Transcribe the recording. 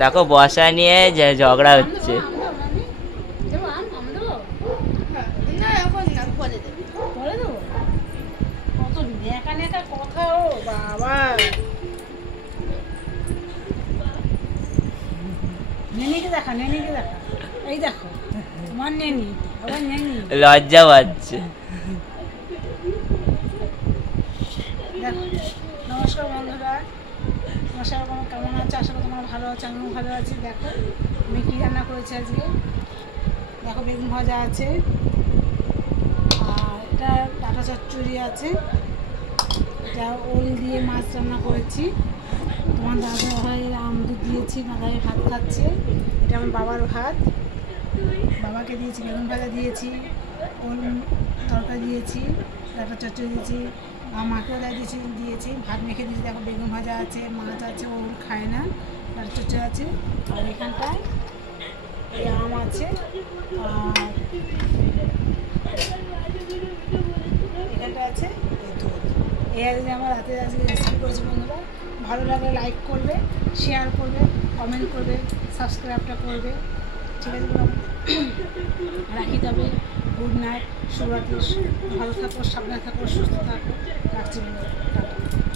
দেখো বসা নিয়ে যে ঝগড়া হচ্ছে। লজ্জা পাচ্ছে। নমস্কার বন্ধুরা, নমস্কার, কেমন আছো? আশা করি তোমরা ভালো আছো, আমিও ভালো আছি। দেখো আমি কী রান্না করেছি আজকে। দেখো বেগুন ভাজা আছে, আর এটা ডাঁটা চচ্চড়ি আছে, এটা ওল দিয়ে মাছ রান্না করেছি। তোমার দাদা ভাই আমদুধ দিয়েছি, দাদা ভাই ভাত খাচ্ছে। এটা আমার বাবার ভাত, বাবাকে দিয়েছি। বেগুন ভাজা দিয়েছি, ওল তরকারি দিয়েছি, ডাঁটা চচ্চড়ি দিয়েছি, মাকেও দিয়েছি, ভাত মেখে দিয়েছি। দেখো বেগুন ভাজা আছে, মাছ আছে, ওল খায় না, ডাঁটা চচ্চড়ি আছে। আর এখানটায় আম আছে, আর এখানটা আছে দুধ। এই আজকে আমার রাতে আজকে রেসিপি করেছি। বন্ধুরা ভালো লাগলে লাইক করবে, শেয়ার করবে, কমেন্ট করবে, সাবস্ক্রাইবটা করবে। ঠিক আছে, রাখি। তবে গুড নাইট, শুভরাত্রি, ভালো থাকো, সাবধানে থাকো, সুস্থ থাকো। রাখছি বন্ধুরা, টাটা।